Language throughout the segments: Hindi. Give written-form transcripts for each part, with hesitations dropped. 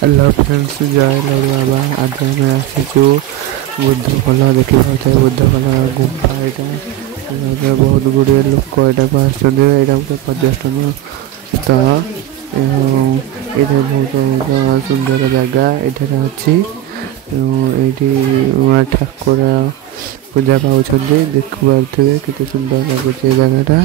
हेलो फ्रेंड्स, जय लड़ बाबा। आज आम आसीचु बुद्ध खोला देखा बुद्ध खोला गुंफा। यहाँ बहुत गुड़े लोक यहाँ आसान गोटे पर्यटन स्थल। ये बहुत सुंदर जगह ये अच्छी। ये ठाकुर पूजा पाँच देख पारे के सुंदर लगुच जगटा।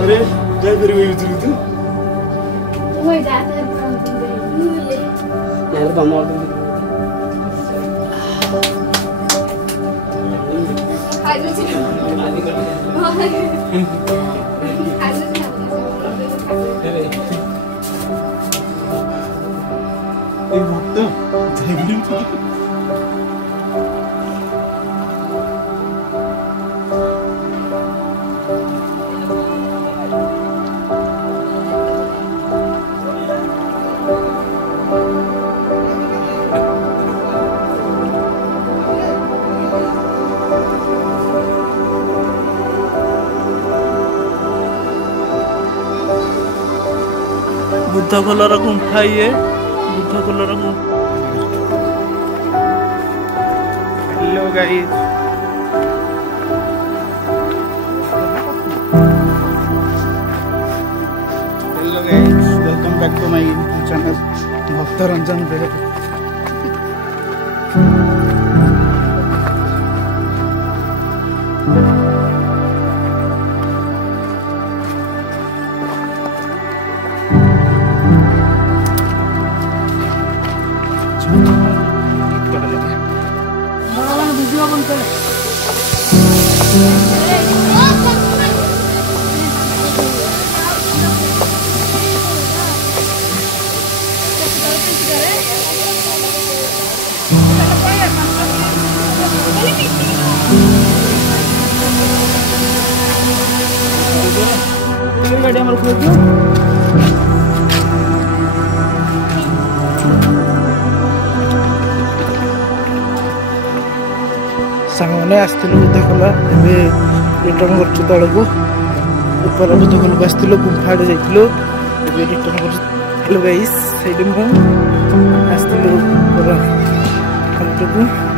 अरे जय फिर वही उतरी तू वही जाते हैं यार बमौल बुद्ध खोलार गुंफा। ये बुद्ध खोलार गुंफा। Hello guys, welcome back to my channel Bhakta Ranjan बेले। सांगने आसलु बुद्ध खोला रिटर्न कर तल को ऊपर बुद्ध खोला को आसलु गुंफा जाइलु रिटर्न कर। हेलो गाइस, से आसलु ऊपर को।